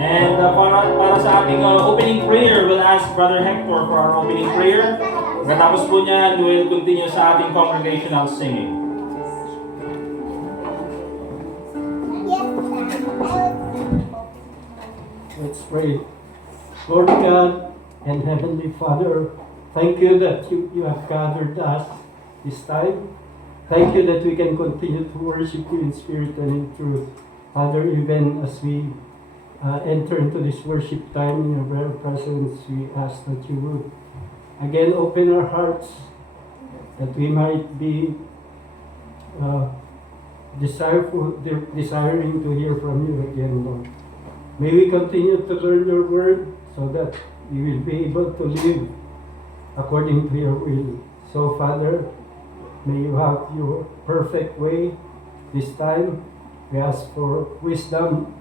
And para sa ating opening prayer, we'll ask Brother Hector for our opening prayer. Pagkatapos po niyan, we'll continue sa ating congregational singing. Let's pray. Lord God and Heavenly Father, thank you that you have gathered us this time. Thank you that we can continue to worship you in spirit and in truth. Father, even as we enter into this worship time in your very presence, we ask that you would again open our hearts, that we might be desiring to hear from you again, Lord. May we continue to learn your word so that we will be able to live according to your will. So, Father, may you have your perfect way this time. We ask for wisdom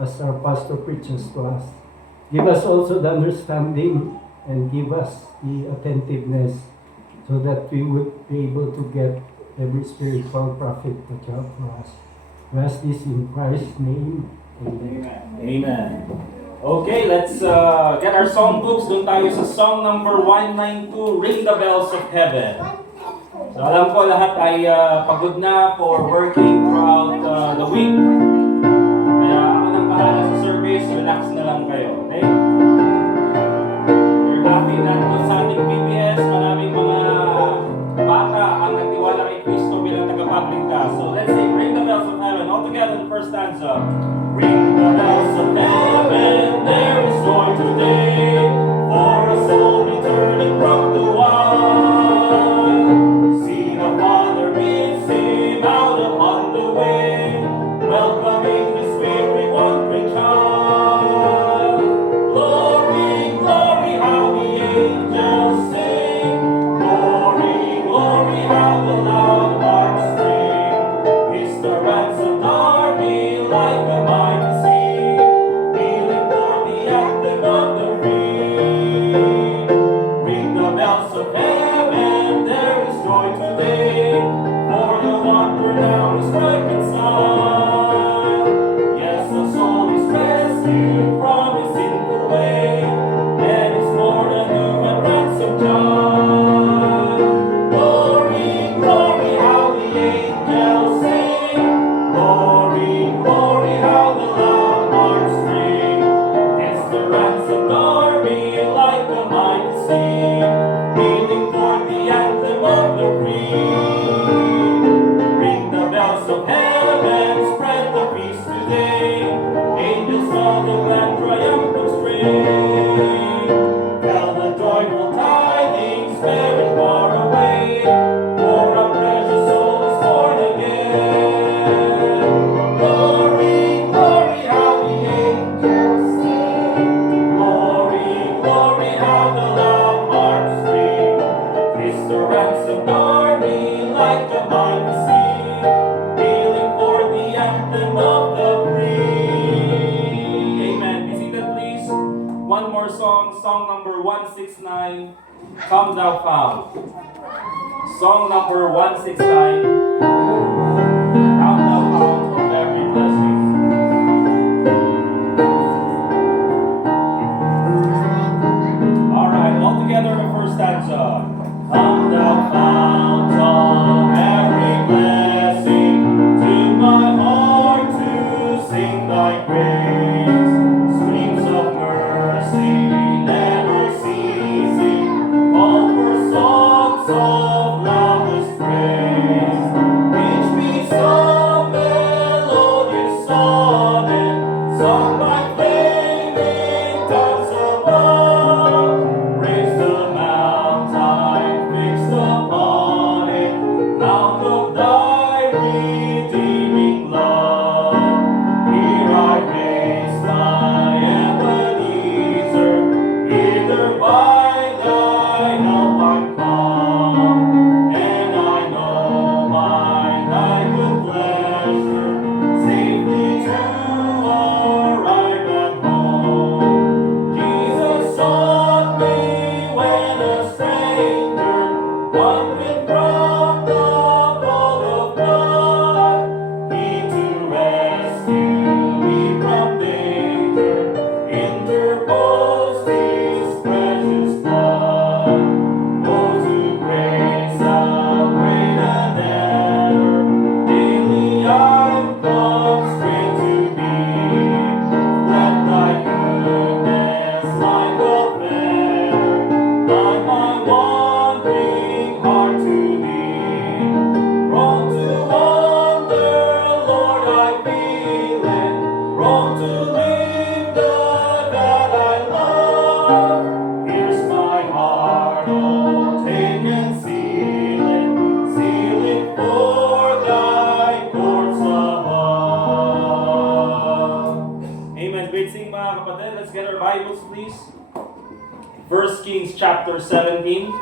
as our pastor preaches to us. Give us also the understanding and give us the attentiveness so that we would be able to get every spiritual profit that you have for us. We ask this in Christ's name. Amen. Amen. Okay, let's get our song books. Doon tayo sa song number 192, Ring the Bells of Heaven. So alam ko lahat ay pagod na for working throughout the week. Kaya ako nang bahala sa service, relax na lang kayo. Okay? We're happy na doon sa ating PBS, maraming mga bata ang nagtiwala kay Kristo bilang tagapagligtas. So let's sing Ring the Bells of Heaven. All together, the first stanza. Ring the bells of heaven, there is joy today, for a soul returning from the wild. See the Father meets him out upon the way, welcoming his weary wandering child. Glory, glory, how the angels sing, glory, glory, how the loud harps ring. Is the ransomed army like a mighty sea, kneeling for the anthem of the free. Ring the bells of heaven, there is joy today, for the wanderer now is reconciled. Yes, the soul is rescued from his sinful way, and is born a new and ransomed child. Glory, glory, how the angels sing, glory, glory, how the loud harps ring. It's the ransomed army like a mighty sea, kneeling for the anthem of the free. Ring the bells of heaven, spread the peace today, angels of the glad triumphant strain. Tell the joyful tidings, bearing far away, for our precious soul is born again. Glory, glory, how the angels sing, glory, glory, how the loud harps ring. This the ransomed army like a mighty sea, kneeling for the anthem of the free. Amen. Be seated, please. One more song, song number 169, Come Thou Fount. Song number 169, Come Thou Fount of every blessing. Alright, all together the first stanza. Come Thou Fount of every blessing, to my heart to sing thy praise. Streams of mercy never ceasing, all for songs of loudest praise. Teach me some melodious sonnet, sung by flaming tongues above. Raise the mount I fixed upon it, mount of thy redeeming love. Here I raise my Ebenezer, hither by thy help I'm come, and I know by thy good pleasure safely to arrive to live the God I love. Here's my heart, oh, take and seal it for thy courts above. Amen. Great singing mga kapatid. Let's get our Bibles, please. 1 Kings chapter 17.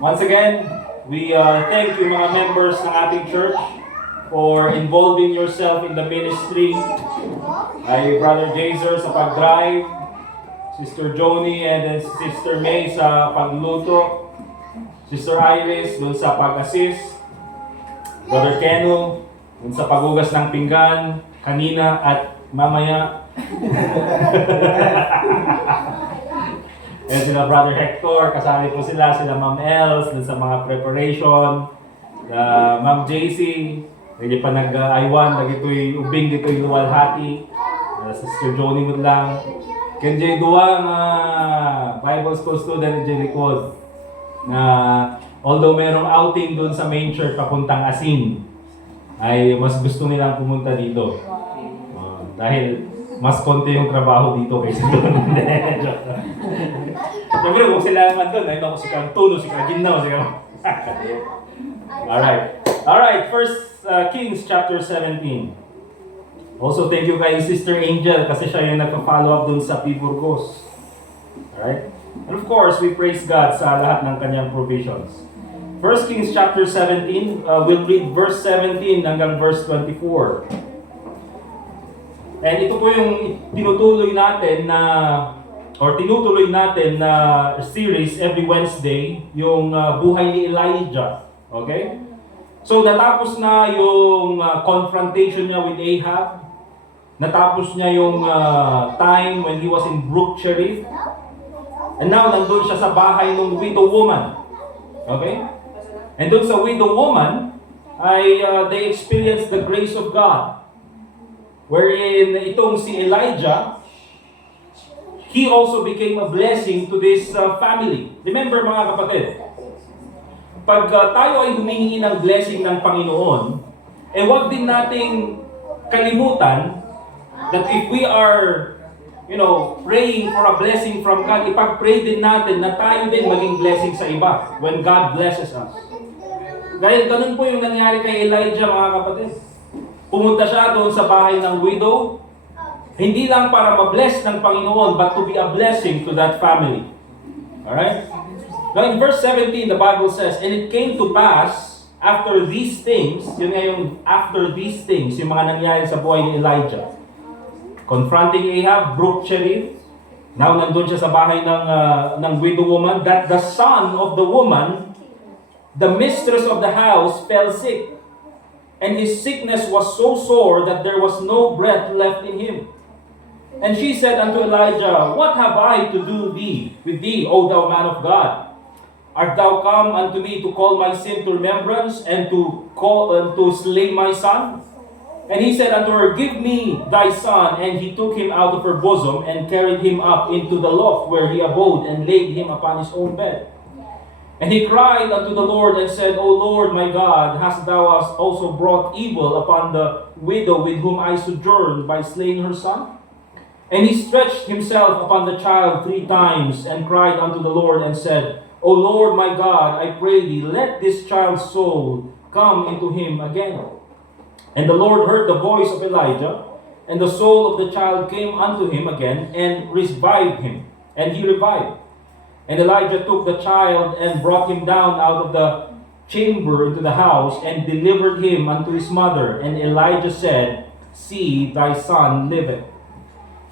Once again, we thank you mga members ng ating church for involving yourself in the ministry. Ay Brother Jazer sa pag-drive, Sister Joni and then Sister May sa pagluto, Sister Iris dun sa pag-assist, Brother Kenu dun sa paghugas ng pinggan kanina at mamaya. And sila Brother Hector, kasali po sila Ma'am Els dun sa mga preparation, Ma'am JC, lagi pa nag-I1, lagi ito'y ubing, dito'y luwalhati, Sister Joni mo lang, Kenjay Duwang, Bible School student, Kenjay Likod, na although merong outing dun sa main church papuntang Asin, ay mas gusto nilang pumunta dito. Dahil mas konti yung trabaho dito kaysa doon. Siyempre, kung sila naman doon, ayun ako si Kantuno, si Kaginaw, si Kaginaw. Alright, First Kings chapter 17. Also, thank you kay Sister Angel kasi siya yung nagpa-follow up dun sa P. Burgos. Alright? And of course, we praise God sa lahat ng kanyang provisions. First Kings chapter 17, we'll read verse 17 hanggang verse 24. And ito po yung tinutuloy natin na series every Wednesday, yung buhay ni Elijah. Okay? So natapos na yung confrontation niya with Ahab. Natapos niya yung time when he was in Brook Cherith. And now nandun siya sa bahay ng widow woman. Okay? And dun sa widow woman ay they experienced the grace of God. Wherein itong si Elijah, he also became a blessing to this family. Remember mga kapatid, pag tayo ay humihingi ng blessing ng Panginoon, wag din nating kalimutan that if we are, praying for a blessing from God, ipag-pray din natin na tayo din maging blessing sa iba when God blesses us. Dahil ganun po yung nangyari kay Elijah mga kapatid. Pumunta siya doon sa bahay ng widow, hindi lang para ma-bless ng Panginoon, but to be a blessing to that family. Alright? Now in verse 17, the Bible says, "And it came to pass, after these things," yun nga yung after these things, yung mga nangyari sa buhay ni Elijah. Confronting Ahab, Brook Cherith, now nandun siya sa bahay ng widow woman, that the son of the woman, the mistress of the house, fell sick. And his sickness was so sore that there was no breath left in him. And she said unto Elijah, "What have I to do with thee, O thou man of God? Art thou come unto me to call my sin to remembrance, and to slay my son?" And he said unto her, "Give me thy son." And he took him out of her bosom, and carried him up into the loft where he abode, and laid him upon his own bed. And he cried unto the Lord and said, "O Lord my God, hast thou also brought evil upon the widow with whom I sojourned by slaying her son?" And he stretched himself upon the child 3 times and cried unto the Lord and said, "O Lord my God, I pray thee, let this child's soul come into him again." And the Lord heard the voice of Elijah, and the soul of the child came unto him again and revived him, and he revived. And Elijah took the child and brought him down out of the chamber into the house and delivered him unto his mother. And Elijah said, "See, thy son liveth."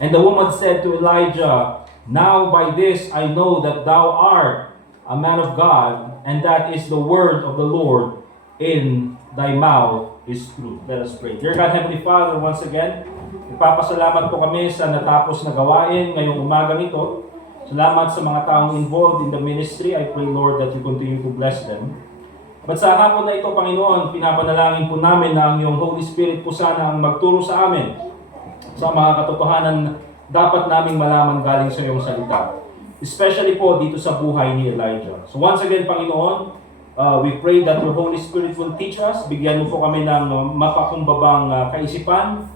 And the woman said to Elijah, "Now by this I know that thou art a man of God, and that is the word of the Lord in thy mouth is truth." Let us pray. Dear God, Heavenly Father, once again, nagpapasalamat po kami sa natapos na gawain ngayong umagang ito. Salamat sa mga taong involved in the ministry. I pray, Lord, that you continue to bless them. But sa hapon na ito, Panginoon, pinapanalangin po namin na ang iyong Holy Spirit po sana ang magturo sa amin sa mga katotohanan na dapat naming malaman galing sa iyong salita. Especially po dito sa buhay ni Elijah. So once again, Panginoon, we pray that your Holy Spirit will teach us. Bigyan mo po kami ng mapakumbabang kaisipan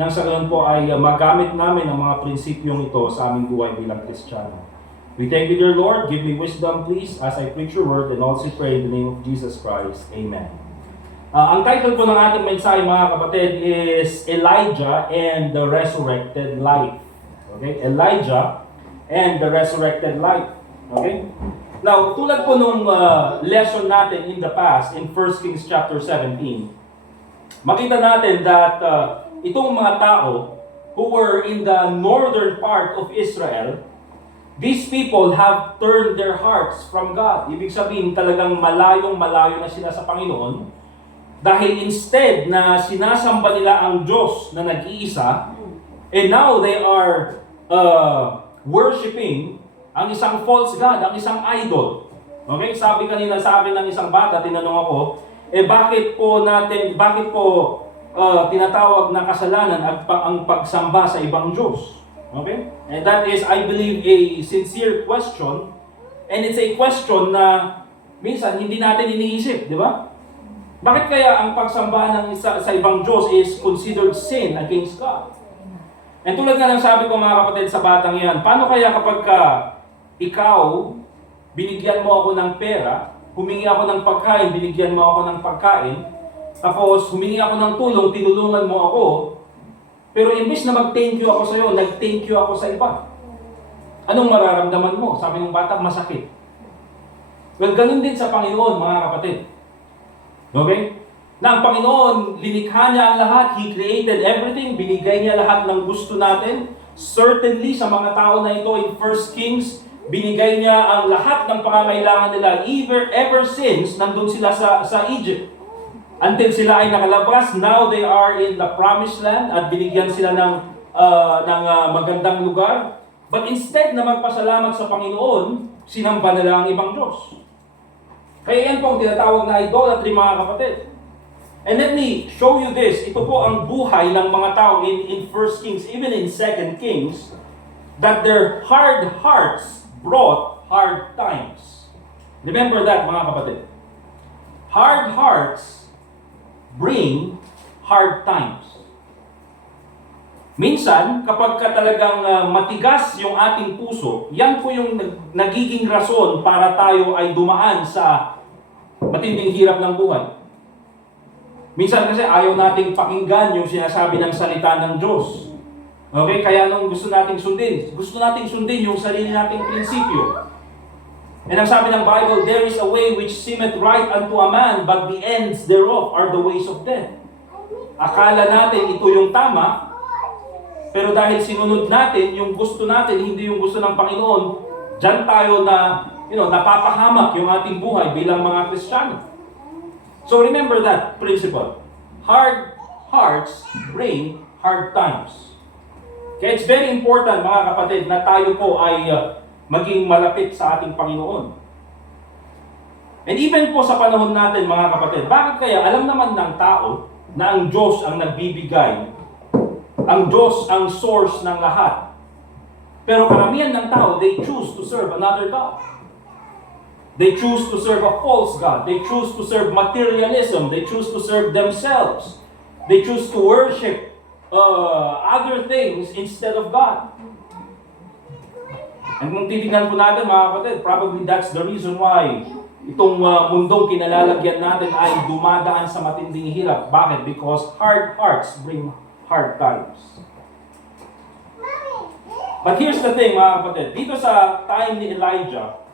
nang sa ganun po ay magamit namin ang mga prinsipyong ito sa aming buhay bilang Kristiyano. We thank you, dear Lord. Give me wisdom, please, as I preach your word, and also pray in the name of Jesus Christ. Amen. Ang title po ng ating mensahe, mga kapatid, is Elijah and the Resurrected Life. Okay? Elijah and the Resurrected Life. Okay? Now, tulad po nung lesson natin in the past, in 1 Kings chapter 17, makita natin that itong mga tao who were in the northern part of Israel, these people have turned their hearts from God. Ibig sabihin, talagang malayong-malayo na sila sa Panginoon. Dahil instead na sinasamba nila ang Diyos na nag-iisa, and now they are worshiping ang isang false God, ang isang idol. Okay? Sabi kanina sa akin ng isang bata, tinanong ako, bakit po tinatawag na kasalanan ang pagsamba sa ibang Diyos? Okay? And that is, I believe, a sincere question. And it's a question na minsan hindi natin iniisip, di ba? Bakit kaya ang pagsamba ng sa ibang Diyos is considered sin against God? And tulad nga ng sabi ko, mga kapatid, sa batang yan, paano kaya kapag ikaw, binigyan mo ako ng pera, humingi ako ng pagkain, binigyan mo ako ng pagkain, tapos humingi ako ng tulong, tinulungan mo ako, pero imbis na mag-thank you ako sa iyo, nag-thank you ako sa iba. Anong mararamdaman mo? Sabi ng bata, masakit. Well, ganun din sa Panginoon, mga kapatid. Okay? Na ang Panginoon, linikha niya ang lahat, He created everything, binigay niya lahat ng gusto natin. Certainly, sa mga tao na ito in 1 Kings, binigay niya ang lahat ng pangangailangan nila ever since nandun sila sa Egypt. Until sila ay nakalabas, now they are in the promised land at binigyan sila ng magandang lugar. But instead na magpasalamat sa Panginoon, sinamba nila ang ibang Diyos. Kaya yan po ang tinatawag na idolatry, mga kapatid. And let me show you this. Ito po ang buhay ng mga tao in 1 Kings, even in 2 Kings, that their hard hearts brought hard times. Remember that, mga kapatid. Hard hearts bring hard times. Minsan, kapag talagang matigas yung ating puso, yan po yung nagiging rason para tayo ay dumaan sa matinding hirap ng buhay. Minsan kasi ayaw nating pakinggan yung sinasabi ng salita ng Diyos. Okay? Kaya nung gusto nating sundin yung sarili nating prinsipyo. And ang sabi ng Bible, there is a way which seemeth right unto a man, but the ends thereof are the ways of death. Akala natin ito yung tama, pero dahil sinunod natin yung gusto natin, hindi yung gusto ng Panginoon, dyan tayo na, napapahamak yung ating buhay bilang mga Kristiyano. So remember that principle. Hard hearts bring hard times. Kaya it's very important, mga kapatid, na tayo po ay maging malapit sa ating Panginoon. And even po sa panahon natin, mga kapatid, bakit kaya alam naman ng tao na ang Diyos ang nagbibigay, ang Diyos ang source ng lahat. Pero karamihan ng tao, they choose to serve another God. They choose to serve a false God. They choose to serve materialism. They choose to serve themselves. They choose to worship other things instead of God. And kung titignan po natin, mga kapatid, probably that's the reason why itong mundong kinalalagyan natin ay dumadaan sa matinding hirap. Bakit? Because hard hearts bring hard times. But here's the thing, mga kapatid. Dito sa time ni Elijah,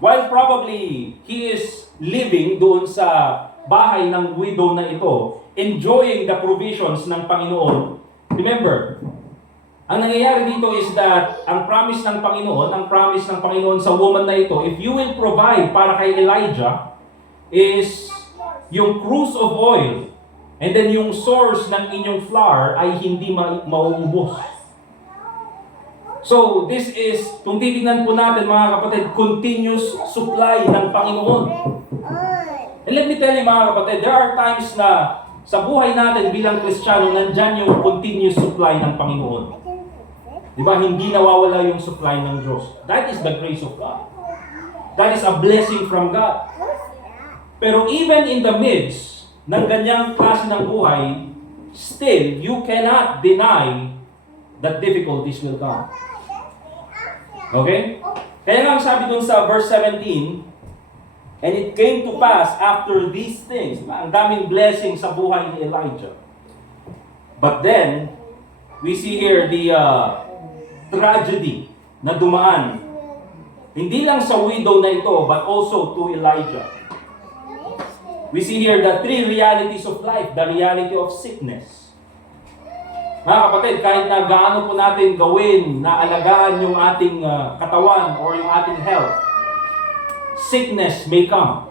while probably he is living doon sa bahay ng widow na ito, enjoying the provisions ng Panginoon, remember, ang nangyayari dito is that ang promise ng Panginoon sa woman na ito, if you will provide para kay Elijah, is yung cruse of oil, and then yung source ng inyong flour ay hindi mauubos. So, this is, kung titignan po natin, mga kapatid, continuous supply ng Panginoon. And let me tell you, mga kapatid, there are times na sa buhay natin bilang Kristiyano, nandyan yung continuous supply ng Panginoon. Diba? Hindi nawawala yung supply ng Diyos. That is the grace of God. That is a blessing from God. Pero even in the midst ng ganyang klase ng buhay, still, you cannot deny that difficulties will come. Okay? Kaya nga sabi dun sa verse 17, and it came to pass after these things, ang daming blessing sa buhay ni Elijah. But then, we see here the tragedy na dumaan. Hindi lang sa widow na ito, but also to Elijah. We see here the three realities of life, the reality of sickness. Mga kapatid, kahit na gaano po natin gawin na alagaan yung ating katawan or yung ating health, sickness may come.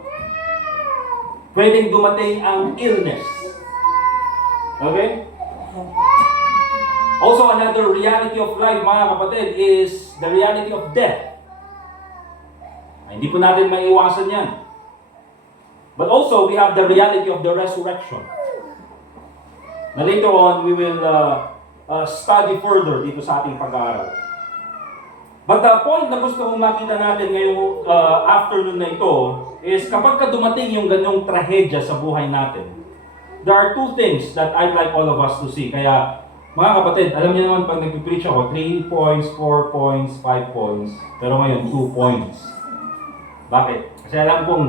Pwedeng dumating ang illness. Okay? Also, another reality of life, mga kapatid, is the reality of death. Ay, hindi po natin maiiwasan yan. But also, we have the reality of the resurrection. Na later on, we will study further dito sa ating pag-aaral. But the point na gusto kong makita natin ngayong afternoon na ito is kapag ka dumating yung ganyong trahedya sa buhay natin, there are two things that I'd like all of us to see. Kaya, mga kapatid, alam niyo naman pag nag-preach ako, 3 points, 4 points, 5 points, pero ngayon 2 points. Bakit? Kasi alam kong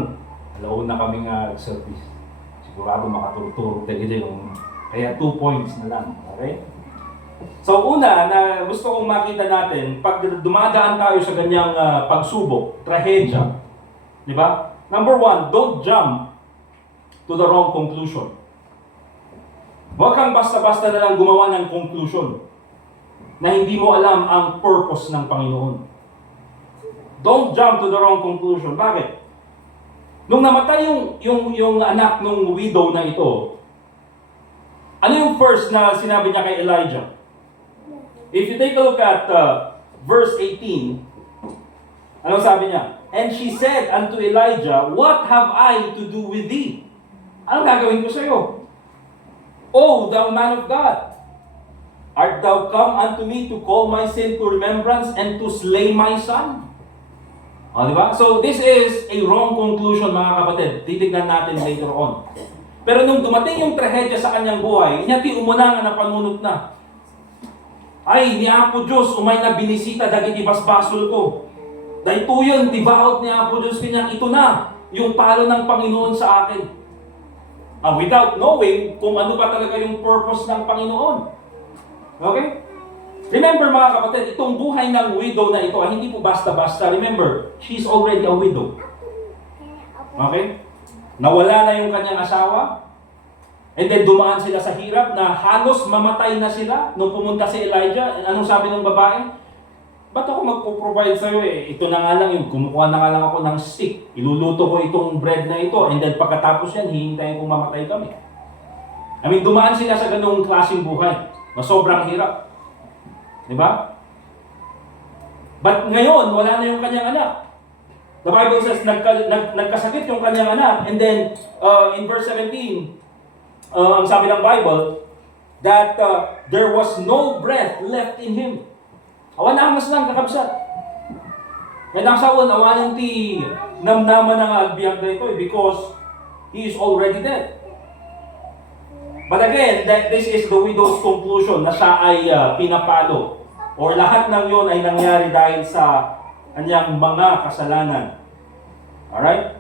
alaon na kaming service. Sigurado makaturo-turo tayo yung kaya 2 points na lang. Okay? So una, na gusto kong makita natin, pag dumadaan tayo sa ganyang pagsubok, trahedya, di ba? Number 1, don't jump to the wrong conclusion. Huwag kang basta-basta na lang gumawa ng conclusion na hindi mo alam ang purpose ng Panginoon. Don't jump to the wrong conclusion. Bakit? Nung namatay yung anak ng widow na ito, ano yung first na sinabi niya kay Elijah? If you take a look at verse 18, ano sabi niya? And she said unto Elijah, what have I to do with thee? Anong gagawin ko sa iyo? O thou man of God, art thou come unto me to call my sin to remembrance and to slay my son? O, di ba? So, this is a wrong conclusion, mga kapatid. Titignan natin later on. Pero nung dumating yung trahedya sa kanyang buhay, inyati umuna nga na panunot na. Ay, ni Apo Diyos, umay na binisita, dagiti basbasol ko. Dahil ito yun, tibaot ni Apo Diyos, kanyang ito na, yung palo ng Panginoon sa akin. Without knowing kung ano ba talaga yung purpose ng Panginoon. Okay? Remember mga kapatid, itong buhay ng widow na ito, hindi po basta-basta. Remember, she's already a widow. Okay? Nawala na yung kanyang asawa. And then dumaan sila sa hirap na halos mamatay na sila nung pumunta si Elijah. Anong sabi ng babae? Ba't ako magpo-provide sa'yo eh? Ito na nga lang yung kumukuha na nga lang ako ng stick. Iluluto ko itong bread na ito. And then pagkatapos yan, hihintayin kong mamatay kami. I mean, dumaan sila sa ganung klaseng buhay na sobrang hirap. Diba? But ngayon, wala na yung kanyang anak. The Bible says, nagkasakit yung kanyang anak. And then, in verse 17, ang sabi ng Bible, that there was no breath left in him. Awan na mas lang kakabsat. May nasawon, awan ti namnaman ng agbiyak na ito because he is already dead. But again, this is the widow's conclusion na siya ay pinapalo. Or lahat ng yon ay nangyari dahil sa kanyang mga kasalanan. Alright?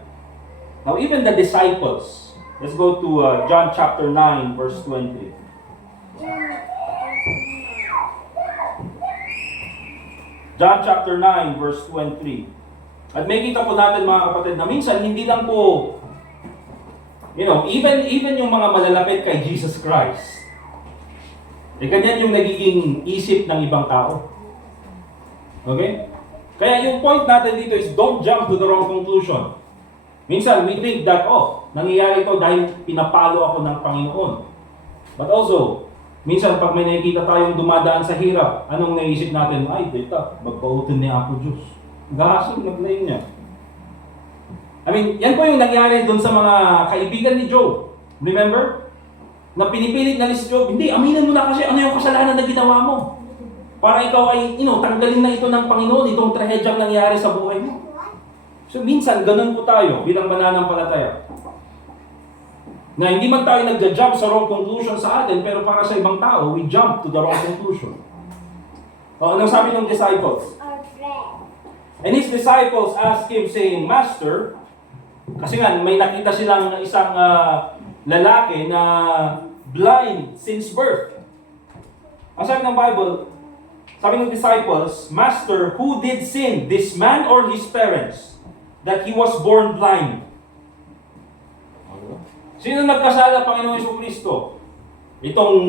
Now even the disciples, let's go to John chapter 9 verse 20. John chapter 9 verse 23. At may kita po natin mga kapatid na minsan hindi lang po even yung mga malalapit kay Jesus Christ. Ganyan yung nagiging isip ng ibang tao. Okay? Kaya yung point natin dito is don't jump to the wrong conclusion. Minsan we think that nangyayari ito dahil pinapalo ako ng Panginoon. But also, minsan pag may nakikita tayong dumadaan sa hirap, anong naisip natin? Ay, dito, magpautin ni Apo Diyos. Gasig na play niya. I mean, yan po yung nangyari doon sa mga kaibigan ni Job. Remember? Na pinipilit na si Job, hindi, aminin mo na kasi ano yung kasalanan na ginawa mo. Para ikaw ay, tanggalin na ito ng Panginoon, itong trahedyang nangyari sa buhay mo. So minsan, ganun po tayo bilang mananampalataya. Na hindi man tayo nagja-jump sa wrong conclusion sa atin, pero para sa ibang tao, we jump to the wrong conclusion. Anong sabi ng disciples? And his disciples asked him saying, Master, kasi nga may nakita silang isang lalaki na blind since birth. Ang sabi ng Bible, sabi ng disciples, Master, who did sin, this man or his parents, that he was born blind? Sino nagkasala, Panginoong Jesucristo? Itong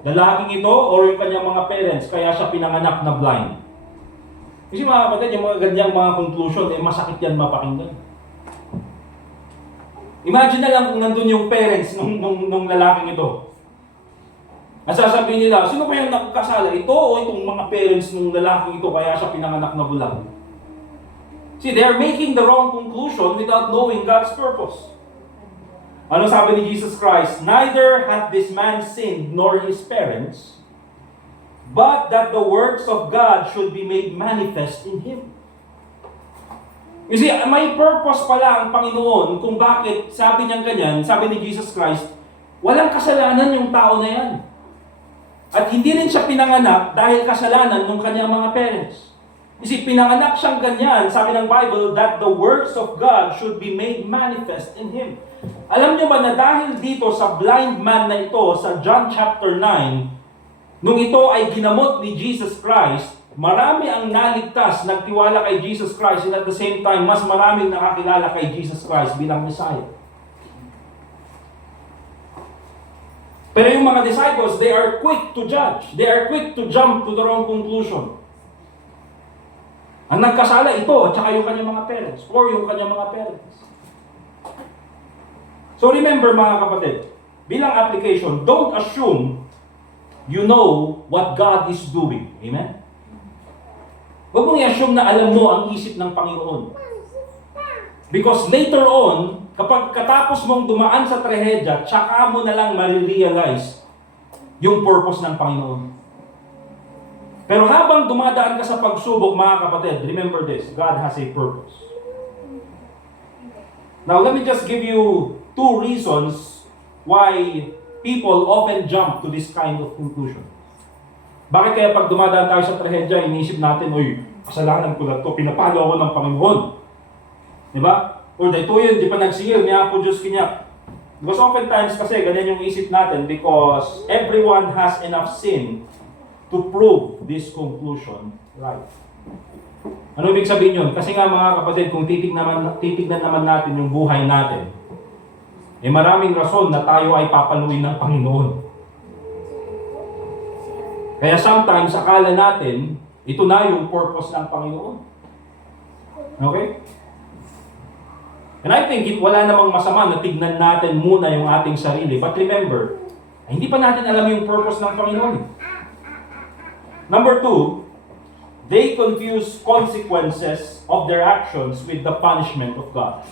lalaking ito or yung kanyang mga parents, kaya siya pinanganak na blind? Kasi mga kapatid, yung mga ganyang mga conclusion, masakit yan mapakinggan. Imagine na lang kung nandun yung parents nung lalaking ito. At sasabihin nila, sino pa yung nagkasala? Ito o itong mga parents nung lalaking ito, kaya siya pinanganak na bulag? See, they are making the wrong conclusion without knowing God's purpose. Ano sabi ni Jesus Christ? Neither hath this man sinned nor his parents, but that the works of God should be made manifest in him. You see, may purpose pala ang Panginoon kung bakit sabi niyang ganyan, sabi ni Jesus Christ, walang kasalanan yung tao na yan. At hindi rin siya pinanganak dahil kasalanan ng kanyang mga parents. You see, pinanganak siyang ganyan, sabi ng Bible, that the works of God should be made manifest in him. Alam niyo ba na dahil dito sa blind man na ito, sa John chapter 9, nung ito ay ginamot ni Jesus Christ, marami ang naligtas, nagtiwala kay Jesus Christ, and at the same time, mas maraming nakakilala kay Jesus Christ bilang Messiah. Pero yung mga disciples, they are quick to judge. They are quick to jump to the wrong conclusion. Ang nagkasala ito, at saka yung kanyang mga parents, or yung kanyang mga parents. So remember mga kapatid, bilang application, don't assume you know what God is doing. Amen? Huwag mong i-assume na alam mo ang isip ng Panginoon. Because later on, kapag katapos mong dumaan sa trahedya, tsaka mo na lang marirealize yung purpose ng Panginoon. Pero habang dumadaan ka sa pagsubok, mga kapatid, remember this, God has a purpose. Now, let me just give you 2 reasons why people often jump to this kind of conclusion. Bakit kaya pag dumadaan tayo sa trahedya, iniisip natin, uy, kasalanan ko na ito, pinapalo ako ng Panginoon. Diba? Or dito yun, di pa nagsingil, niya po Diyos kanya. Because oftentimes kasi, ganyan yung isip natin because everyone has enough sin to prove this conclusion right. Ano ibig sabihin yun? Kasi nga mga kapatid, kung titignan naman natin yung buhay natin, maraming rason na tayo ay papaluin ng Panginoon. Kaya sometimes, akala natin, ito na yung purpose ng Panginoon. Okay? And I think wala namang masama na tignan natin muna yung ating sarili. But remember, hindi pa natin alam yung purpose ng Panginoon. Number 2, they confuse consequences of their actions with the punishment of God.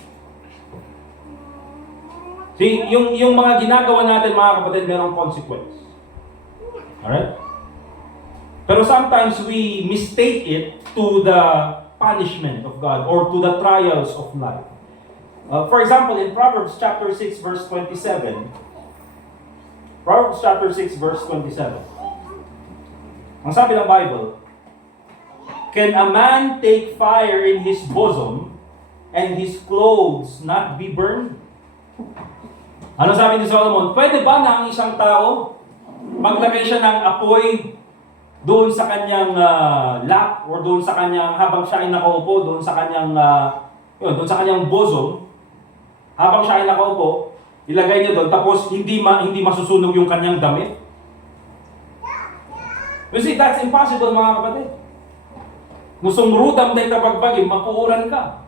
See, yung mga ginagawa natin mga kapatid, merong consequence. Alright? Pero sometimes we mistake it to the punishment of God or to the trials of life. For example, in Proverbs chapter 6 verse 27, Proverbs chapter 6 verse 27, ang sabi ng Bible, can a man take fire in his bosom and his clothes not be burned? Ano sabi ni Solomon? Pwede ba na ang isang tao maglagay siya ng apoy doon sa kanyang lap or doon sa kanyang habang siya ay nakaupo doon sa kanyang doon sa kanyang bosom, habang siya ay nakaupo, ilagay niya doon tapos hindi masusunog yung kanyang damit? You see, that's impossible mga kapatid. Gustong rudam dahil tapagbagin, mapuuran ka.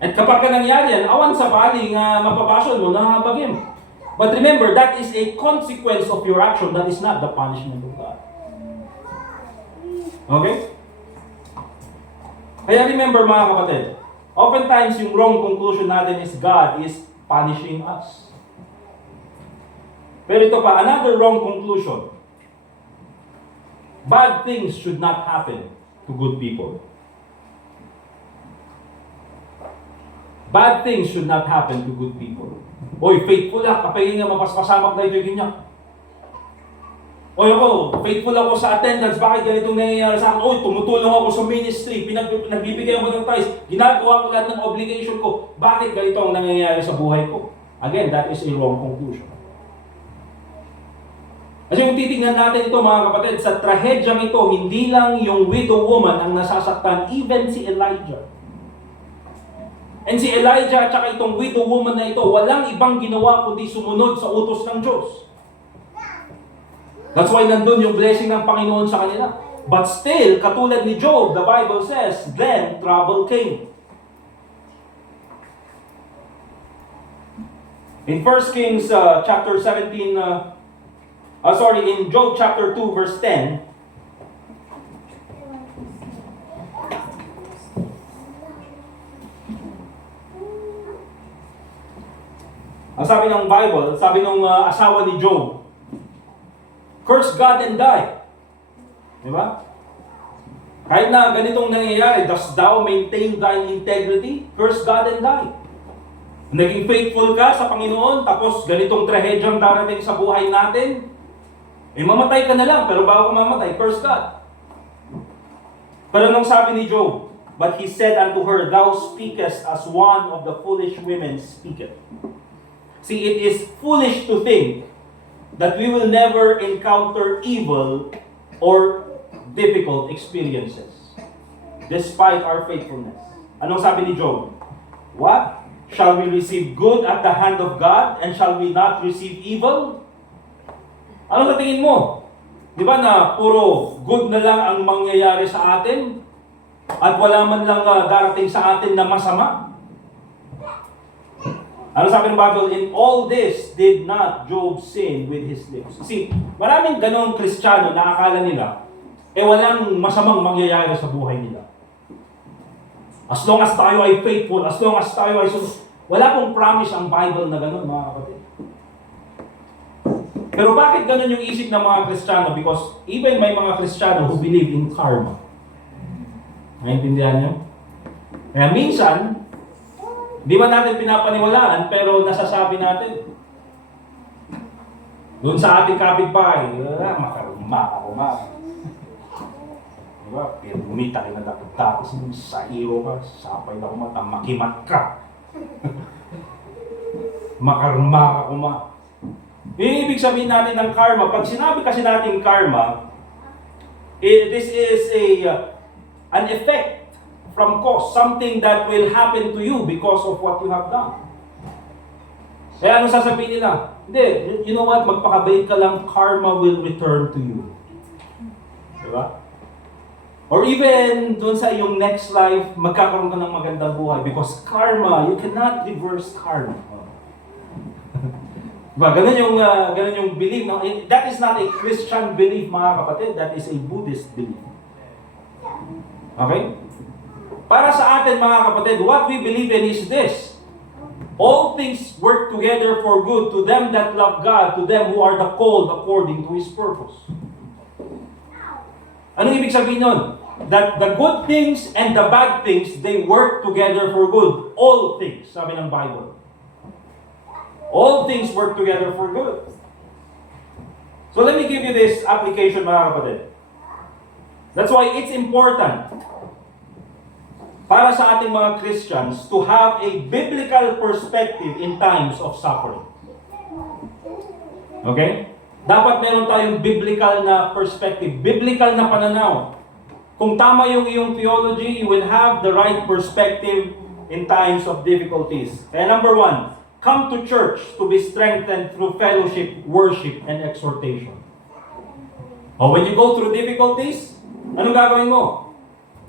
At kapag ka nangyari yan, awan sa paling mapapasyon mo, nakabagin. But remember, that is a consequence of your action. That is not the punishment of God. Okay? Kaya remember mga kapatid, oftentimes yung wrong conclusion natin is God is punishing us. Pero ito pa, another wrong conclusion. Bad things should not happen to good people. Bad things should not happen to good people. Oy, faithful ako, kapag nga mapaspasamak na ito yung ganyan. Oy ako, faithful ako sa attendance, bakit ganitong nangyayari sa akin? Oy, tumutulong ako sa ministry, nagbibigay ako ng tithes, ginagawa ko lahat ng obligation ko, bakit ganito ang nangyayari sa buhay ko? Again, that is a wrong conclusion. Kasi kung titignan natin ito mga kapatid, sa trahedyang ito, hindi lang yung widow woman ang nasasaktan, even si Elijah. And si Elijah at saka itong widow woman na ito, walang ibang ginawa kundi sumunod sa utos ng Diyos. That's why nandun yung blessing ng Panginoon sa kanila. But still, katulad ni Job, the Bible says, then trouble came. In 1 Kings chapter 17, in Job chapter 2 verse 10, ang sabi ng Bible, sabi ng asawa ni Job, curse God and die. Diba? Kahit na ganitong nangyayari, dost thou maintain thine integrity? Curse God and die. Naging faithful ka sa Panginoon, tapos ganitong trahedyang darating sa buhay natin, mamatay ka na lang, pero bago ka mamatay, curse God. Pero nung sabi ni Job, but he said unto her, thou speakest as one of the foolish women speaketh. See, it is foolish to think that we will never encounter evil or difficult experiences despite our faithfulness. Anong sabi ni Job? What? Shall we receive good at the hand of God and shall we not receive evil? Ano sa tingin mo? Di ba na puro good na lang ang mangyayari sa atin at wala man lang darating sa atin na masama? Ano sabi ng Bible? In all this did not Job sin with his lips. See, maraming ganong Kristiyano na akala nila, walang masamang mangyayari sa buhay nila. As long as tayo ay faithful, as long as tayo ay wala pong promise ang Bible na ganon, mga kapatid. Pero bakit ganon yung isip ng mga Kristiyano? Because even may mga Kristiyano who believe in karma. Naintindihan niyo? Kaya minsan, di ba natin pinapaniwalaan, pero nasasabi natin, doon sa ating kapitbahay, makaruma. Diba? Pero bumita kayo na dapat tapos sa iro ka, sapay na kumata, makimat ka. Makaruma ka kuma. Ibig sabihin natin ng karma, pag sinabi kasi natin karma, this is an effect from cause, something that will happen to you because of what you have done. Kaya ano sasabihin nila? Hindi, you know what, magpakabait ka lang, karma will return to you. Diba? Or even dun sa iyong next life, magkakaroon ka ng magandang buhay because karma, you cannot reverse karma. Diba? Ganun yung belief. No? That is not a Christian belief, mga kapatid. That is a Buddhist belief. Okay? Para sa atin, mga kapatid, what we believe in is this. All things work together for good to them that love God, to them who are the called according to His purpose. Anong ibig sabihin nun? That the good things and the bad things, they work together for good. All things, sabi ng Bible. All things work together for good. So let me give you this application, mga kapatid. That's why it's important para sa ating mga Christians to have a biblical perspective in times of suffering. Okay? Dapat meron tayong biblical na perspective, biblical na pananaw. Kung tama yung iyong theology, you will have the right perspective in times of difficulties. Kaya number 1, come to church to be strengthened through fellowship, worship, and exhortation. When you go through difficulties, anong gagawin mo?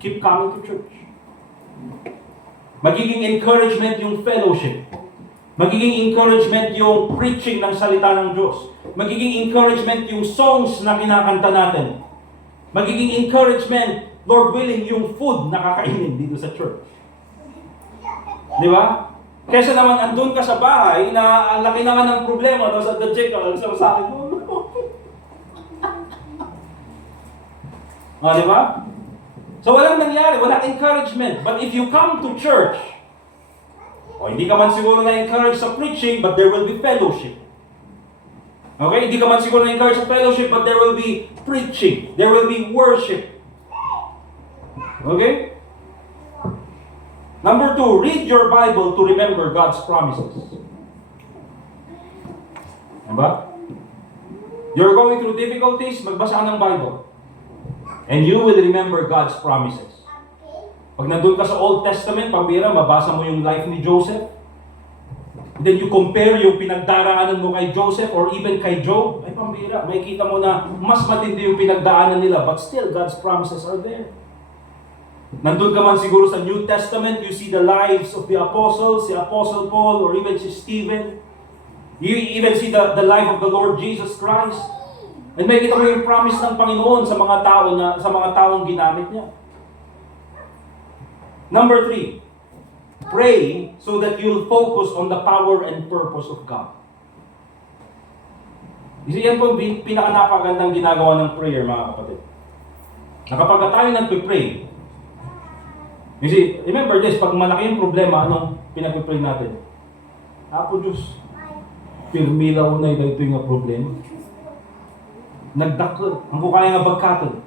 Keep coming to church. Magiging encouragement yung fellowship. Magiging encouragement yung preaching ng salita ng Diyos. Magiging encouragement yung songs na kinakanta natin. Magiging encouragement, Lord willing, yung food na kakainin dito sa church. Di ba? Kesa naman andun ka sa bahay na ang laki naman ng problema, tapos check ka lang sa akin. Di ba? So walang nangyari, walang encouragement. But if you come to church, O hindi ka man siguro na-encourage sa preaching, but there will be fellowship. Okay? Hindi ka man siguro na-encourage sa fellowship, but there will be preaching. There will be worship. Okay? Number 2, read your Bible to remember God's promises. Diba? You're going through difficulties, magbasa ka ng Bible. And you will remember God's promises. Pag nandun ka sa Old Testament, pambira, mabasa mo yung life ni Joseph. And then you compare yung pinagdaraanan mo kay Joseph or even kay Job. Ay pambira, makikita mo na mas matindi yung pinagdaanan nila, but still God's promises are there. Nandun ka man siguro sa New Testament, you see the lives of the apostles, si Apostle Paul, or even si Stephen. You even see the life of the Lord Jesus Christ. And makikita mo yung promise ng Panginoon sa mga taong ginamit niya. Number 3, pray so that you'll focus on the power and purpose of God. Yan po pinaka-napagandang ginagawa ng prayer, mga kapatid. Na kapag tayo nagpipray, you see, remember this, pag malaki yung problema, anong pinag-pray natin? Apo Diyos, pirmila ko na ito yung problema. Nagdakot, ang kukaya nga bagkaton.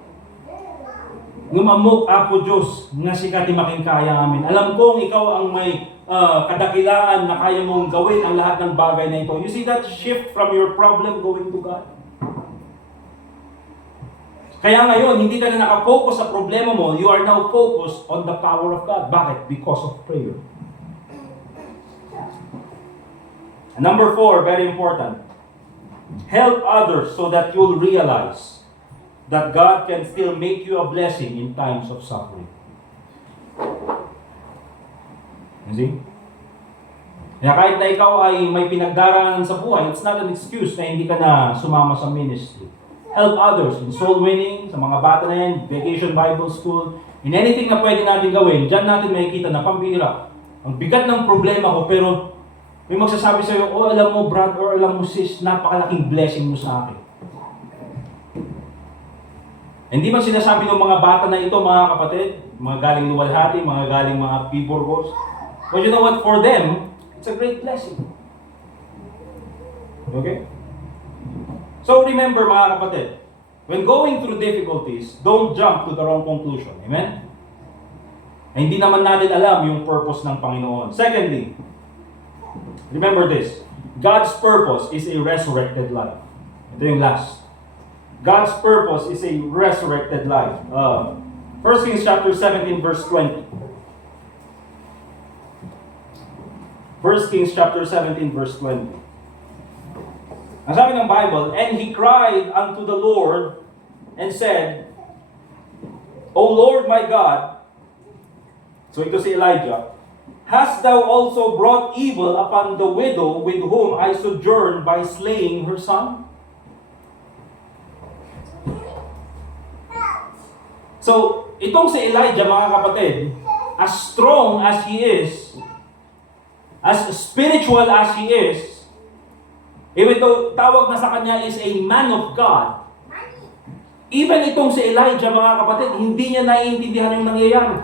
Ngumamok, Apo Diyos, nga sikati making kaya amin. Alam kong ikaw ang may kadakilaan na kaya mong gawin ang lahat ng bagay na ito. You see that shift from your problem going to God? Kaya ngayon, hindi ka na nakafocus sa problema mo, you are now focused on the power of God. Bakit? Because of prayer. And number 4, very important. Help others so that you'll realize that God can still make you a blessing in times of suffering. You see? Kaya kahit na ikaw ay may pinagdaraanan sa buhay, it's not an excuse na hindi ka na sumama sa ministry. Help others in soul winning, sa mga bata na yan, Vacation Bible School, in anything na pwede natin gawin, dyan natin makikita na pambihira. Ang bigat ng problema ko, pero may magsasabi sa'yo, oh alam mo brad, or alam mo sis, napakalaking blessing mo sa akin. Hindi ba sinasabi ng mga bata na ito, mga kapatid, mga galing luwalhati, mga galing mga Piburgos, but you know what, for them, it's a great blessing. Okay? So remember, mga kapatid, when going through difficulties, don't jump to the wrong conclusion. Amen? Ay, hindi naman natin alam yung purpose ng Panginoon. Secondly, remember this, God's purpose is a resurrected life. Ito yung last. God's purpose is a resurrected life. 1 Kings chapter 17 verse 20. 1 Kings chapter 17 verse 20. Ang sabi ng Bible, and he cried unto the Lord and said, O Lord my God, so ito si Elijah, hast thou also brought evil upon the widow with whom I sojourn by slaying her son? So, itong si Elijah, mga kapatid, as strong as he is, as spiritual as he is, even though tawag na sa kanya is a man of God, even itong si Elijah, mga kapatid, hindi niya naiintindihan yung nangyayari.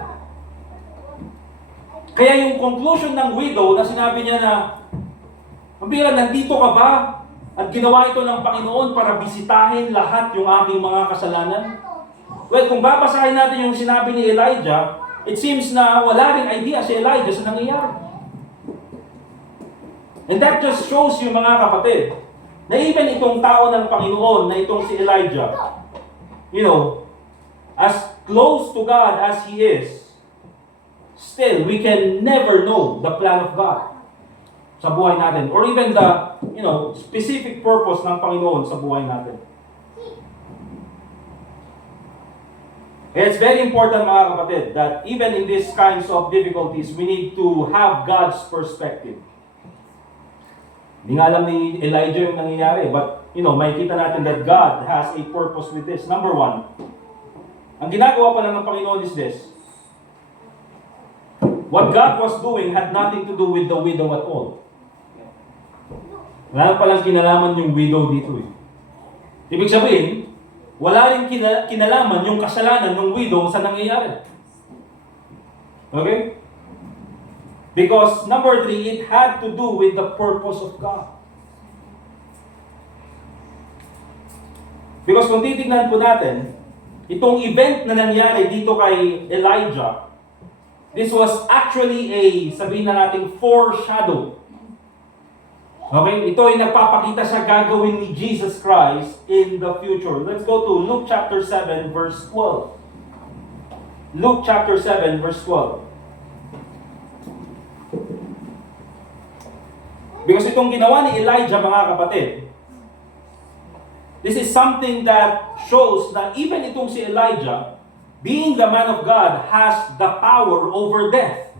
Kaya yung conclusion ng widow na sinabi niya na, Pambira, nandito ka ba? At ginawa ito ng Panginoon para bisitahin lahat yung aking mga kasalanan? Well, kung babasahin natin yung sinabi ni Elijah, it seems na wala ring idea si Elijah sa nangyayari. And that just shows you, mga kapatid, na even itong tao ng Panginoon, na itong si Elijah, you know, as close to God as he is, still, we can never know the plan of God sa buhay natin. Or even the, you know, specific purpose ng Panginoon sa buhay natin. It's very important, mga kapatid, that even in these kinds of difficulties, we need to have God's perspective. Hindi nga alam ni Elijah yung nangyayari, but, you know, makikita natin that God has a purpose with this. Number 1, ang ginagawa pa lang ng Panginoon is this. What God was doing had nothing to do with the widow at all. Wala palang kinalaman yung widow dito eh. Ibig sabihin, wala rin kinalaman yung kasalanan ng widow sa nangyayari. Okay? Because number 3, it had to do with the purpose of God. Because kung titignan po natin, itong event na nangyari dito kay Elijah, this was actually a, sabihin na natin, foreshadow. Okay? Ito ay nagpapakita sa gagawin ni Jesus Christ in the future. Let's go to Luke chapter 7, verse 12. Luke chapter 7, verse 12. Because itong ginawa ni Elijah, mga kapatid, this is something that shows na even itong si Elijah, being the man of God, has the power over death.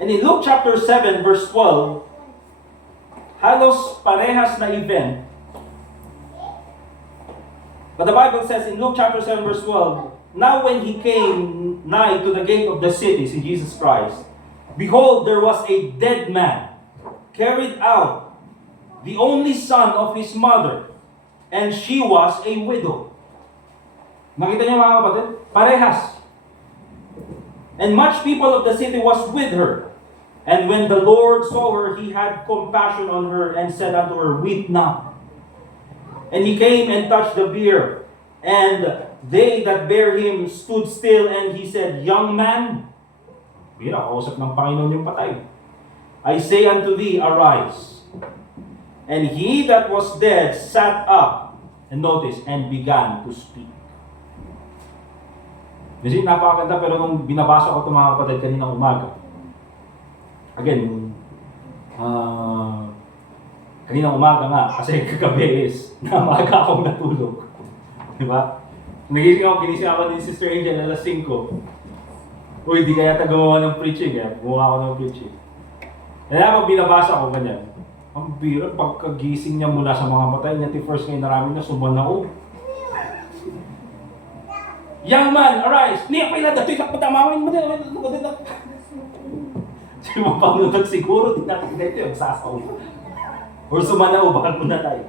And in Luke chapter 7, verse 12, halos parehas na event. But the Bible says in Luke chapter 7, verse 12, now when he came nigh to the gate of the city, si Jesus Christ, behold, there was a dead man, carried out, the only son of his mother, and she was a widow. Nakita niyo mga kapatid? Parehas. And much people of the city was with her. And when the Lord saw her, he had compassion on her and said unto her, weep not. And he came and touched the bier. And they that bare him stood still, and he said, young man, bira, kausap ng Panginoon yung patay, I say unto thee, arise. And he that was dead sat up, and notice, and began to speak. Kasi napakaganda, pero nung binabasa ko ito mga kapatid kaninang umaga, again, kaninang umaga nga, kasi kagabi is, na maaga akong natulog. Diba? Ginising ako ni Sister Angel alas 5. Uy, di kaya gumawa ng preaching, gumawa ako ng preaching. Kaya ako binabasa ko ganyan. Ang bira, pagkagising niya mula sa mga matay niya, first ngayon namin na sumanao. Young man, arise! Niya pa ilan, dato'y takpatamawan mo din. Sige mo panunod siguro, di natin ito yung sasaw. Or sumanao, bakal mo na tayo.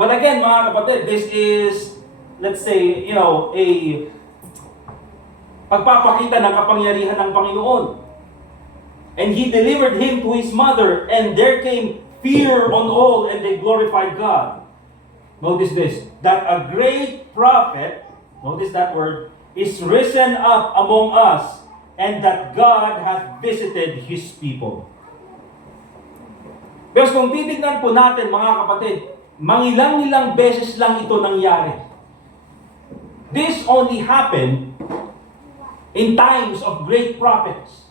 But again, mga kapatid, this is, let's say, a pagpapakita ng kapangyarihan ng Panginoon. And he delivered him to his mother, and there came fear on all, and they glorified God. Notice this, that a great prophet, notice that word, is risen up among us, and that God hath visited His people. Pero kung titignan po natin, mga kapatid, mangilang-ilang beses lang ito nangyari. This only happened in times of great prophets.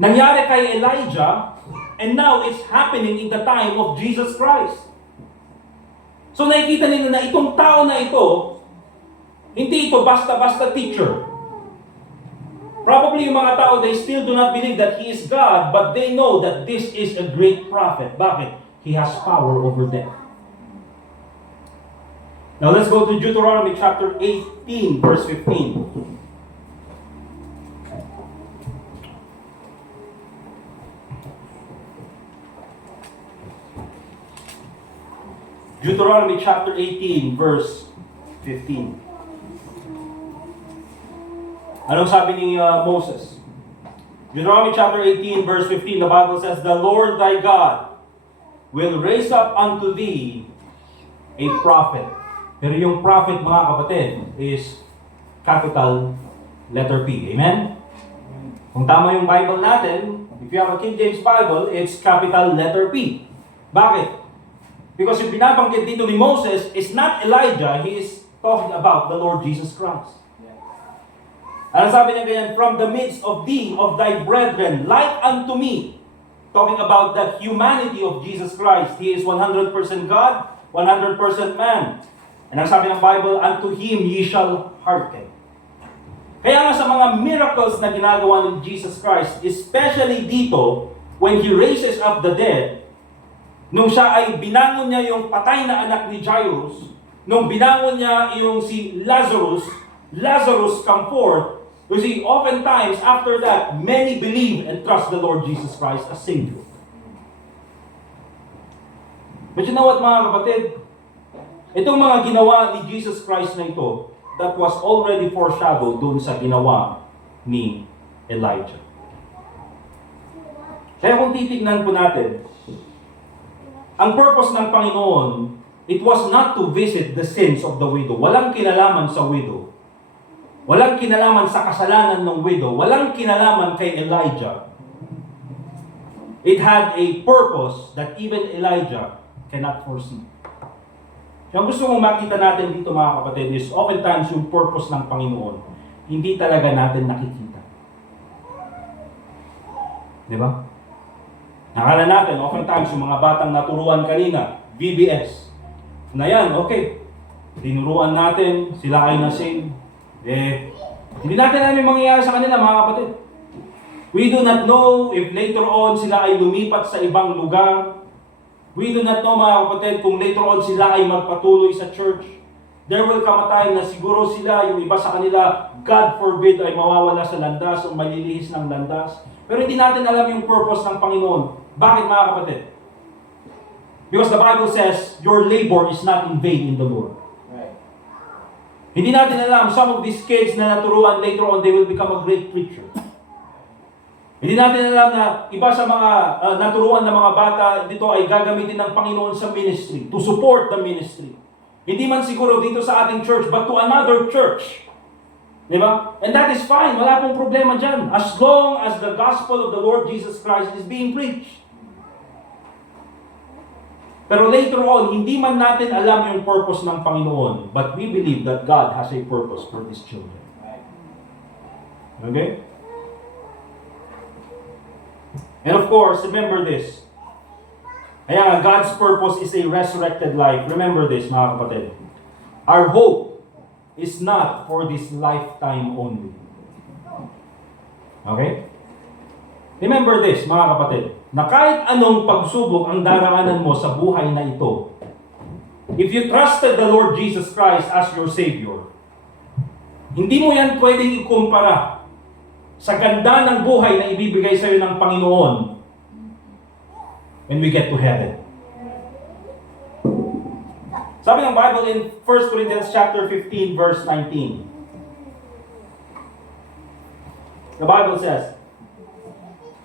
Nangyari kay Elijah, and now it's happening in the time of Jesus Christ. So nakikita nila na itong tao na ito, hindi ito basta-basta teacher. Probably yung mga tao, they still do not believe that He is God, but they know that this is a great prophet. Bakit? He has power over death. Now let's go to Deuteronomy chapter 18, verse 15. Deuteronomy chapter 18, verse 15. Anong sabi ni Moses? Deuteronomy chapter 18, verse 15, the Bible says, the Lord thy God will raise up unto thee a prophet. Pero yung prophet, mga kapatid, is capital letter P. Amen? Kung tama yung Bible natin, if you have a King James Bible, it's capital letter P. Bakit? Because yung binabanggit dito ni Moses is not Elijah, he is talking about the Lord Jesus Christ. Ano sabi niya ganyan? From the midst of thee, of thy brethren, like unto me. Talking about the humanity of Jesus Christ. He is 100% God, 100% man. And ang sabi ng Bible, unto Him ye shall hearken. Kaya nga sa mga miracles na ginagawa ni Jesus Christ, especially dito, when He raises up the dead, nung siya ay binangon niya yung patay na anak ni Jairus, nung binangon niya yung si Lazarus, Lazarus come forth. You see, oftentimes after that, many believe and trust the Lord Jesus Christ as Savior. But you know what, mga kapatid? Itong mga ginawa ni Jesus Christ na ito, that was already foreshadowed dun sa ginawa ni Elijah. Kaya kung titignan po natin, ang purpose ng Panginoon, it was not to visit the sins of the widow. Walang kinalaman sa widow. Walang kinalaman sa kasalanan ng widow. Walang kinalaman kay Elijah. It had a purpose that even Elijah cannot foresee. Yung gusto mong makita natin dito mga kapatid is oftentimes yung purpose ng Panginoon, hindi talaga natin nakikita. Di ba? Nakala natin, oftentimes yung mga batang naturuan kanina, VBS. Na yan, okay. Tinuruan natin, sila ay nasing. Hindi natin alam yung mangyayari sa kanila mga kapatid. We do not know if later on sila ay lumipat sa ibang lugar. We do not know mga kapatid kung later on sila ay magpatuloy sa church. There will come a time na siguro sila, yung iba sa kanila, God forbid, ay mawawala sa landas o malilihis ng landas. Pero hindi natin alam yung purpose ng Panginoon. Bakit mga kapatid? Because the Bible says, your labor is not in vain in the Lord. Right. Hindi natin alam, some of these kids na naturuan later on, they will become a great preacher. Hindi natin alam na iba sa mga naturuan na mga bata, dito ay gagamitin ng Panginoon sa ministry, to support the ministry. Hindi man siguro dito sa ating church, but to another church. Diba? And that is fine. Wala pong problema dyan. As long as the gospel of the Lord Jesus Christ is being preached. Pero later on, hindi man natin alam yung purpose ng Panginoon, but we believe that God has a purpose for His children. Okay? And of course, remember this. Kaya God's purpose is a resurrected life. Remember this, mga kapatid. Our hope is not for this lifetime only. Okay? Remember this, mga kapatid, na kahit anong pagsubok ang daraanan mo sa buhay na ito, if you trusted the Lord Jesus Christ as your Savior, hindi mo yan pwedeng ikumpara sa ganda ng buhay na ibibigay sa iyo ng Panginoon when we get to heaven. Sabi ng Bible in 1 Corinthians chapter 15 verse 19. The Bible says,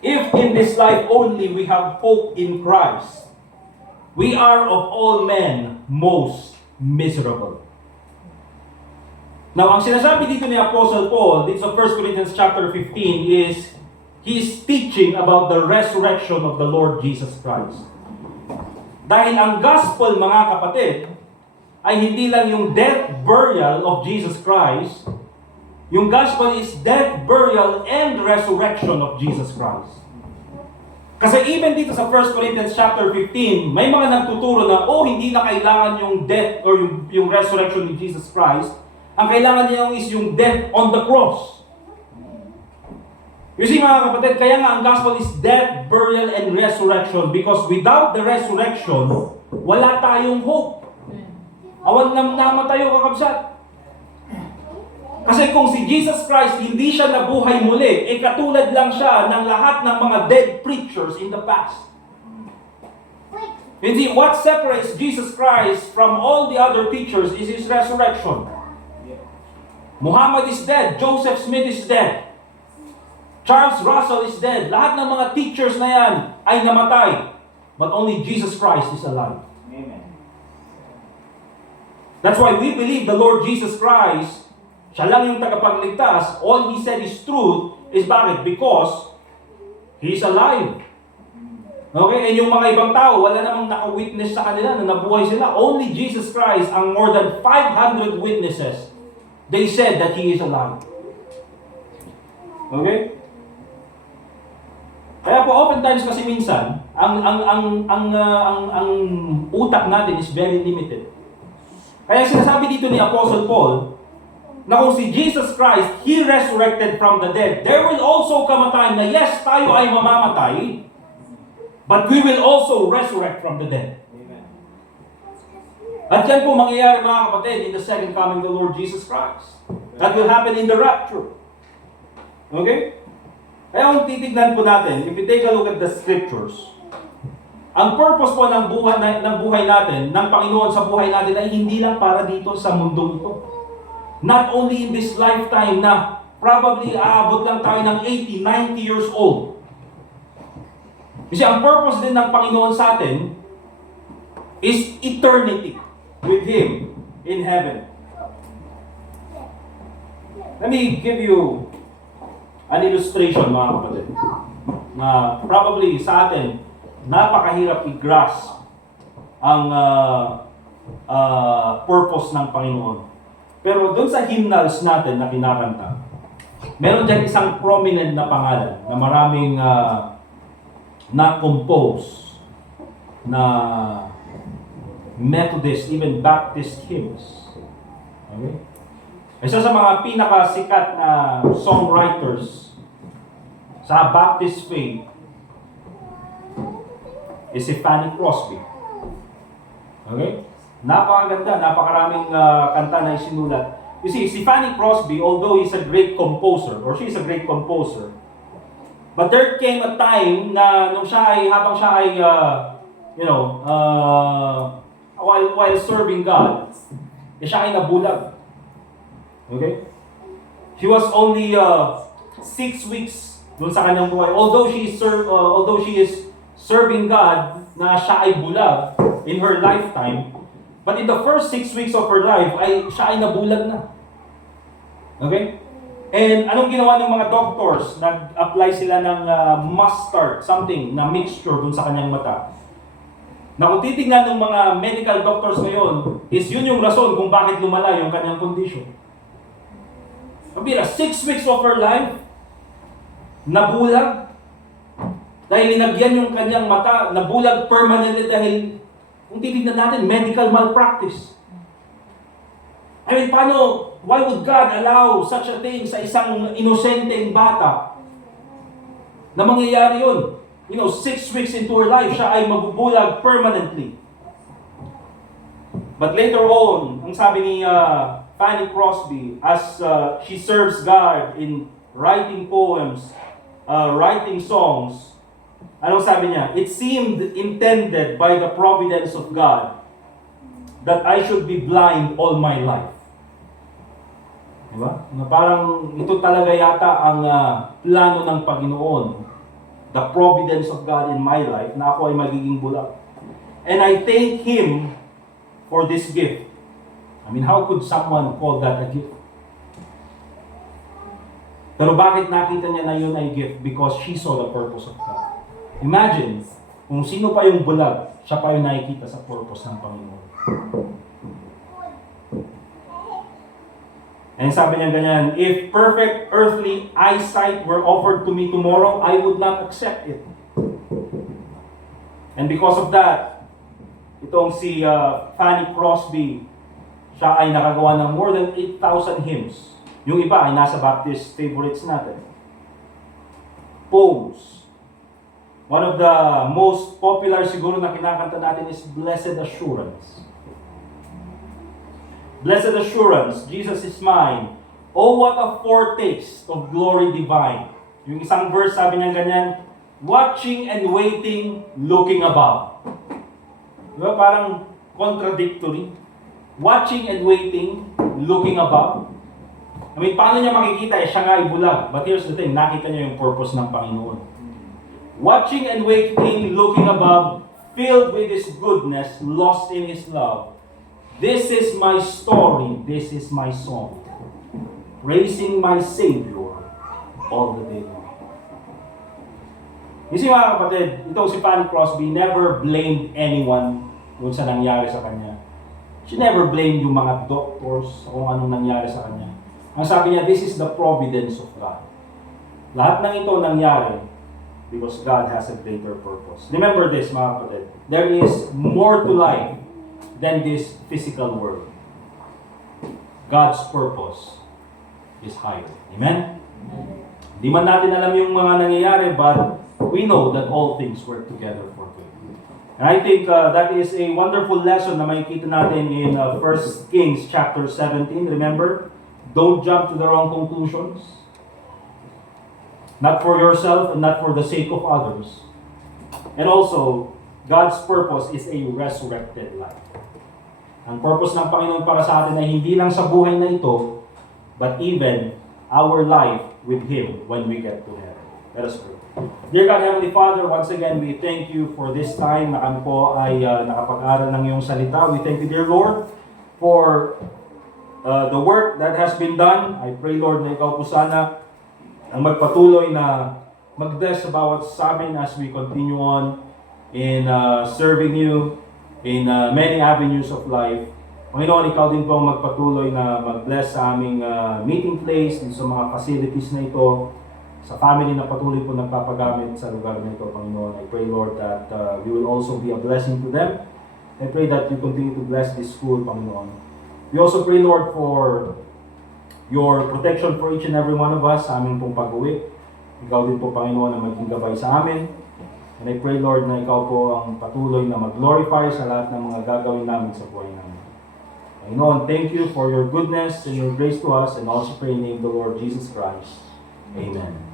if in this life only we have hope in Christ, we are of all men most miserable. Now, ang sinasabi dito ni Apostle Paul, dito sa 1 Corinthians chapter 15 is, he is teaching about the resurrection of the Lord Jesus Christ. Dahil ang gospel, mga kapatid, ay hindi lang yung death, burial of Jesus Christ. Yung gospel is death, burial, and resurrection of Jesus Christ. Kasi even dito sa 1 Corinthians chapter 15, may mga nagtuturo na, hindi na kailangan yung death or yung resurrection ni Jesus Christ. Ang kailangan niya is yung death on the cross. You see mga kapatid, kaya nga ang gospel is death, burial, and resurrection because without the resurrection, wala tayong hope. Awan namatayo kakabsat. Kasi kung si Jesus Christ hindi siya nabuhay muli, katulad lang siya ng lahat ng mga dead preachers in the past. And see, what separates Jesus Christ from all the other teachers is His resurrection. Muhammad is dead, Joseph Smith is dead, Charles Russell is dead. Lahat ng mga teachers na yan ay namatay. But only Jesus Christ is alive. Amen. That's why we believe the Lord Jesus Christ, siya lang yung tagapagligtas. All He said is truth. Is bakit? Because He is alive. Okay? And yung mga ibang tao, wala namang naka-witness sa kanila na nabuhay sila. Only Jesus Christ, ang more than 500 witnesses, they said that He is alive. Okay? Kaya po oftentimes kasi minsan, ang utak natin is very limited. Kaya sinasabi dito ni Apostle Paul, na kung si Jesus Christ, He resurrected from the dead, there will also come a time na yes, tayo ay mamamatay, but we will also resurrect from the dead. Amen. At yan po mangyayari mga kapatid in the second coming of the Lord Jesus Christ. That will happen in the rapture. Okay? Kaya kung titignan po natin, if we take a look at the scriptures, ang purpose po ng buhay natin, ng Panginoon sa buhay natin ay hindi lang para dito sa mundong ito. Not only in this lifetime na probably aabot lang tayo ng 80, 90 years old. Kasi ang purpose din ng Panginoon sa atin is eternity with Him in heaven. Let me give you an illustration, mga kapatid, na probably sa atin, napakahirap i-grasp ang purpose ng Panginoon. Pero doon sa hymnals natin na kinakanta, meron dyan isang prominent na pangalan na maraming na-compose na Methodist, even Baptist hymns. Okay? Isa sa mga pinakasikat na songwriters sa Baptist faith is si Fanny Crosby. Okay? Napakaganda, napakaraming kanta na isinulat. You see, si Fanny Crosby, although he's a great composer, or she's a great composer, but there came a time na nung siya ay, habang siya ay, while serving God, siya ay nabulag. Okay? She was only 6 weeks dun sa kanyang buhay. Although she is serving God, na siya ay bulag in her lifetime, but in the first 6 weeks of her life, siya ay nabulag na. Okay? And anong ginawa ng mga doctors? Nag-apply sila ng mustard, something, na mixture dun sa kanyang mata. Na kung titignan ng mga medical doctors ngayon, is yun yung rason kung bakit lumala yung kanyang condition. Kabila, 6 weeks of her life, nabulag. Dahil linagyan yung kanyang mata, nabulag permanently dahil, kung titignan natin, medical malpractice. I mean, why would God allow such a thing sa isang inosenteng bata na mangyayari yun? 6 weeks into her life, siya ay mabubulag permanently. But later on, ang sabi ni Fanny Crosby, as she serves God in writing poems, writing songs, anong sabi niya? It seemed intended by the providence of God that I should be blind all my life. Diba? Na parang ito talaga yata ang plano ng Panginoon, the providence of God in my life, na ako ay magiging bulag. And I thank Him for this gift. I mean, how could someone call that a gift? Pero bakit nakita niya na yun ay gift? Because she saw the purpose of God. Imagine, kung sino pa yung bulag, siya pa yung nakikita sa purpose ng Panginoon. And sabi niya ganyan, if perfect earthly eyesight were offered to me tomorrow, I would not accept it. And because of that, itong si Fanny Crosby, siya ay nakagawa ng more than 8,000 hymns. Yung iba ay nasa Baptist favorites natin. Poems. One of the most popular siguro na kinakanta natin is Blessed Assurance. Blessed assurance, Jesus is mine. Oh, what a foretaste of glory divine. Yung isang verse, sabi niya ganyan, watching and waiting, looking above. Diba? Parang contradictory. Watching and waiting, looking above. I mean, paano niya makikita? Siya nga ay bulag. But here's the thing, nakita niya yung purpose ng Panginoon. Watching and waiting, looking above, filled with His goodness, lost in His love. This is my story, this is my song, praising my Savior all the day long. You see mga kapatid, itong si Fanny Crosby never blamed anyone kung sa nangyari sa kanya. She never blamed yung mga doctors kung anong nangyari sa kanya. Ang sabi niya, this is the providence of God. Lahat ng ito nangyari because God has a greater purpose. Remember this mga kapatid, there is more to life than this physical world. God's purpose is higher. Amen? Di man natin alam yung mga nangyayari, but we know that all things work together for good. And I think that is a wonderful lesson na makikita natin in 1 Kings chapter 17. Remember, don't jump to the wrong conclusions. Not for yourself and not for the sake of others. And also, God's purpose is a resurrected life. Ang purpose ng Panginoon para sa atin ay hindi lang sa buhay na ito, but even our life with Him when we get to heaven. Let us pray. Dear God, Heavenly Father, once again, we thank you for this time na kami po ay nakapag-aral ng iyong salita. We thank you, dear Lord, for the work that has been done. I pray, Lord, na ikaw po sana ang magpatuloy na mag-bless sa bawat sa amin as we continue on in serving you in many avenues of life. Panginoon, ikaw din po ang magpatuloy na mag-bless sa aming meeting place, sa mga facilities na ito, sa family na patuloy po nagpapagamit sa lugar na ito, Panginoon. I pray, Lord, that we will also be a blessing to them. I pray that you continue to bless this school, Panginoon. We also pray, Lord, for your protection for each and every one of us sa aming pong pag-uwi. Ikaw din po, Panginoon, na maging gabay sa amin. And I pray, Lord, na ikaw po ang patuloy na mag-glorify sa lahat ng mga gagawin namin sa buhay namin. Panginoon, thank you for your goodness and your grace to us, and also pray in the name of the Lord Jesus Christ. Amen.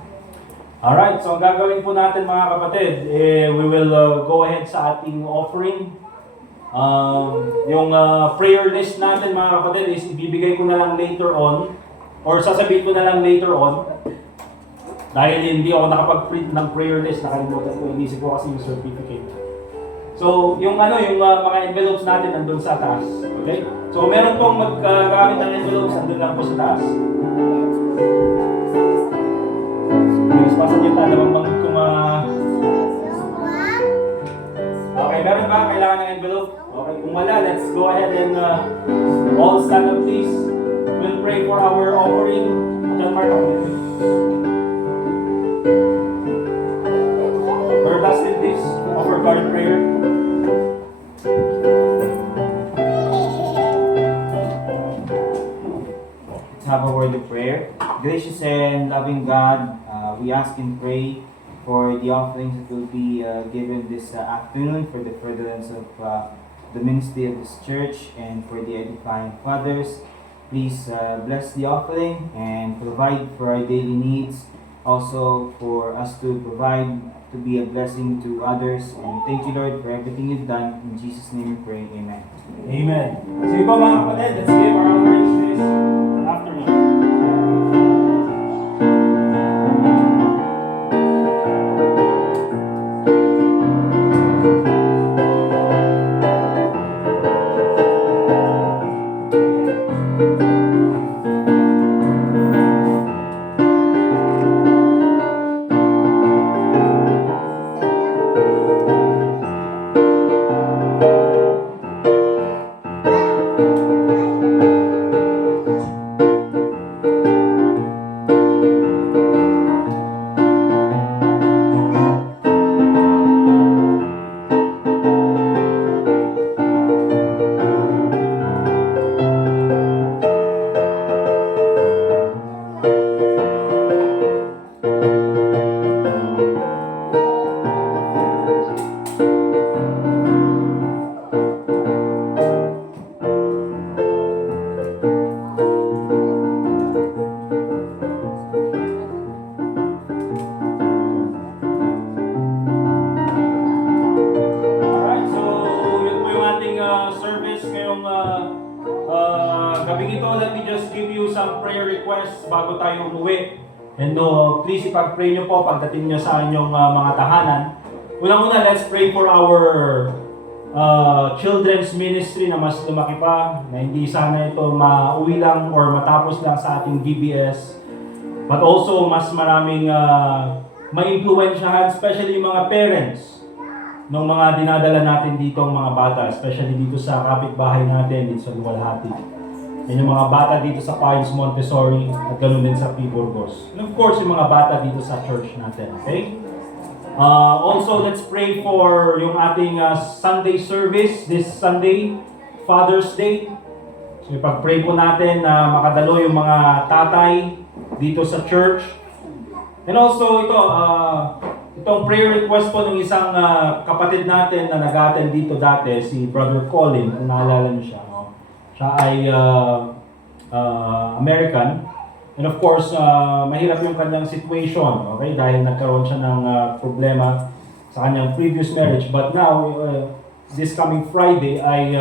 Alright, so ang gagawin po natin mga kapatid, we will go ahead sa ating offering. Yung prayer list natin mga kapatid is ibibigay ko na lang later on, or sasabihin ko na lang later on. Dahil hindi ako nakapag-print ng prayer list, nakalimutan ko, inisip ko kasi yung certificate. So, yung mga envelopes natin nandun sa taas. Okay? So, meron pong maggamit ng envelopes, nandun lang po sa taas. Please, pasan yung tanda bang kung okay, meron ba? Kailangan ng envelope? Okay, kung wala, let's go ahead and all stand up please. We'll pray for our offering. John Mark, Brother Dustin, please offer God in prayer. Let's have a word of prayer. Gracious and loving God, we ask and pray for the offerings that will be given this afternoon for the furtherance of the ministry of this church and for the edifying fathers. Please bless the offering and provide for our daily needs. Also for us to provide to be a blessing to others. And thank you, Lord, for everything you've done. In Jesus' name we pray. Amen. Amen. Sige po mga kapatid, let's give our offerings this afternoon. Gabing ito, let me just give you some prayer requests bago tayo umuwi. And please ipag-pray nyo po pagdating nyo sa inyong mga tahanan. Unang-una, let's pray for our children's ministry na mas lumaki pa, na hindi sana ito mauwi lang or matapos lang sa ating VBS. But also, mas maraming ma-influensyahan, especially yung mga parents ng mga dinadala natin dito ang mga bata, especially dito sa kapitbahay natin, dito sa Luwalhati. Yan yung mga bata dito sa Pines Montessori at ganoon din sa P. Burgos. And of course, yung mga bata dito sa church natin. Okay? Also, let's pray for yung ating Sunday service this Sunday, Father's Day. So, ipag-pray po natin na makadalo yung mga tatay dito sa church. And also, itong prayer request po ng isang kapatid natin na nag-attend dito dati, si Brother Colin, kung naalala niyo siya. No? Siya ay American. And of course, mahirap yung kanyang situation, okay? Dahil nagkaroon siya ng problema sa kanyang previous marriage. But now, this coming Friday ay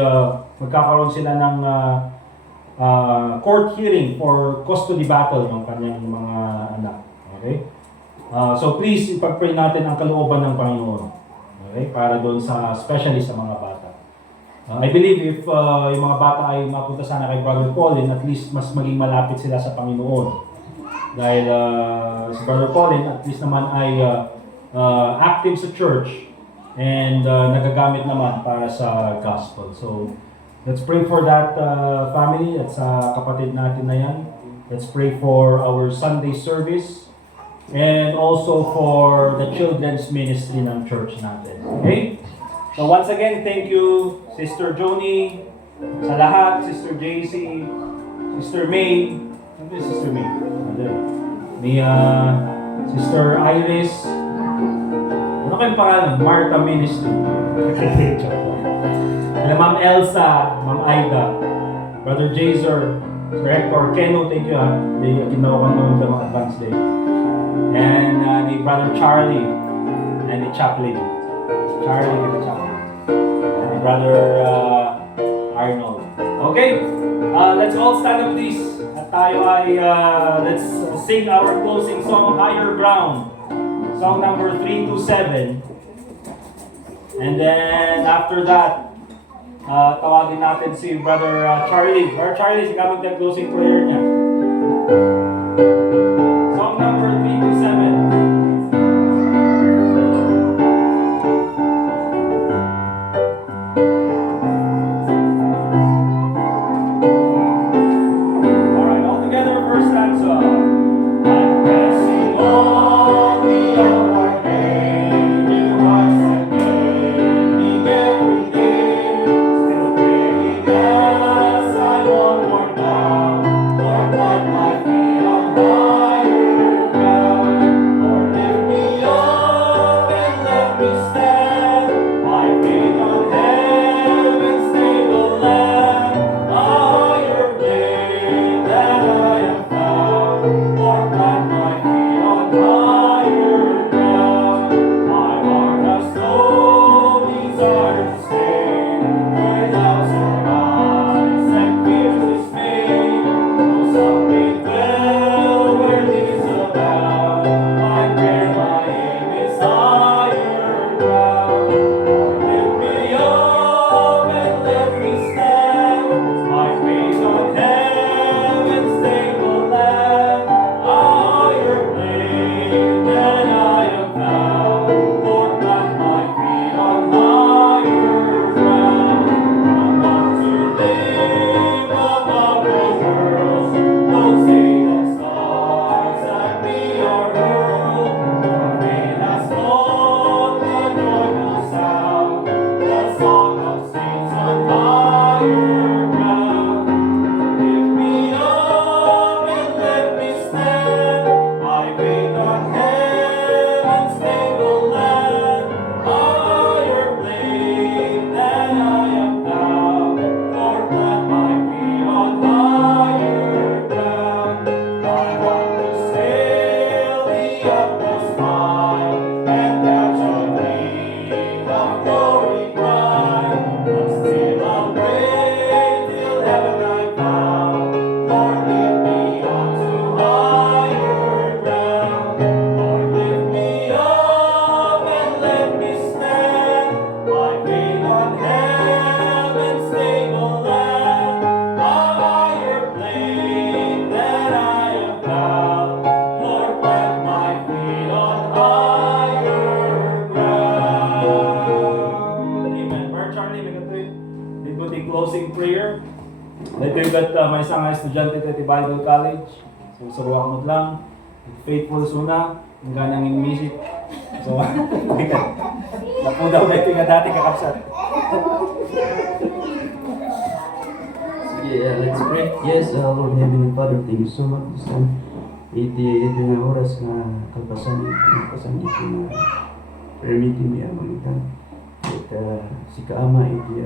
magkakaroon sila ng court hearing for custody battle ng kanyang mga anak. Okay? So please, ipag-pray natin ang kalooban ng Panginoon. Okay? Para doon especially sa mga bata. I believe if yung mga bata ay mapunta sana kay Brother Colin, at least mas maging malapit sila sa Panginoon. Dahil si Brother Colin at least naman ay active sa church and nagagamit naman para sa gospel. So let's pray for that family at sa kapatid natin na yan. Let's pray for our Sunday service and also for the children's ministry ng church natin. Okay? So once again, thank you Sister Joni, sa lahat, Sister JC, Sister May, ano ba yung Sister May? Ni Sister Iris, ano kayong pangalan? Martha Ministry. Ma'am Elsa, Ma'am Aida, Brother Jazer, Sir Hector, Keno, thank you ha. Ginawa ko naman sa mga advance day. And ni Brother Charlie, and ni Chaplain. Charlie and the Chaplain. And ni Brother Arnold. Okay, let's all stand up please. At tayo ay, let's sing our closing song, Higher Ground. Song number 327. And then after that, tawagin natin si Brother Charlie. Brother Charlie, sige mag-closing prayer niya. Song number 327. Alright, all together, first stanza. I'm pressing on the upward way, new heights and gaining every day. Still praying as I onward bound. Lord, plant my feet on higher ground. Lord, lift me up and let me stand. My feet on heaven's stable land. A higher plane than I have found. Lord, plant my feet on higher ground. My heart has no desire to stay without surprise and fear dismayed. Though some may dwell where these abound, my prayer, my aim is higher ground. Lord, lift me up and let me stand. My faith on heaven's stable land. A higher plane than I have found. Lord, plant my feet on higher ground. I want to live above the world. Those sable stars at me are hurled. My faith has taught the joyful sound. The song of saints on higher ground. Lift me up and let me stand. My faith on heaven's stable land. A higher plane than I have found. Lord, plant my feet on higher ground. I want to sail the utmost high and catch a gleam of glory bright. But still I'll wait till heaven I found. Lord, lead me on to higher ground. Lord, lift me up and let me stand. My feet on heaven's stable land. A higher plane than I have found. Lord, plant my feet on higher ground. Amen. Brother Charlie, may good closing prayer. Ito yung may isang estudyante dito sa Bible College. So, sa ruwak mo lang. Faithful suna. Ang ganang yung music. So, napo daw na ito yung dati kakapsat. Yeah, let's pray. Yes, Lord Heavenly Father, thank you so much. Iti nga oras nga kalpasan ito na permitting niya mangitan. At si Kaama iti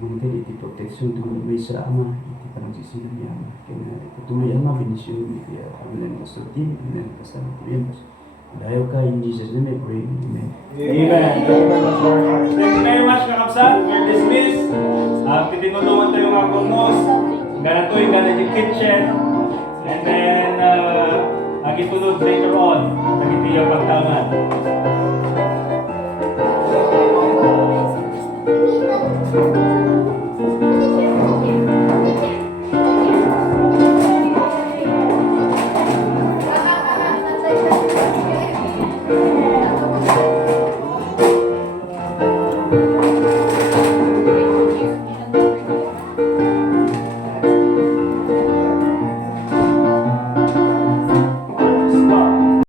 mangitan iti protection tungkol may sa Ama iti panagsisinan niya. Kaya patuloy Ama benisyon iti pagbilan ng kasultin, pagbilan ng kasama Pilipinas. Dayo ka in Jesus' name I pray. Amen. Amen. Thank you very much, kakapsat. We're dismissed. Titinulungan tayo mga kumos. Ganatoy, ganat yung kitchen. And then, agitunod later on, nagitiyaw pagtangan.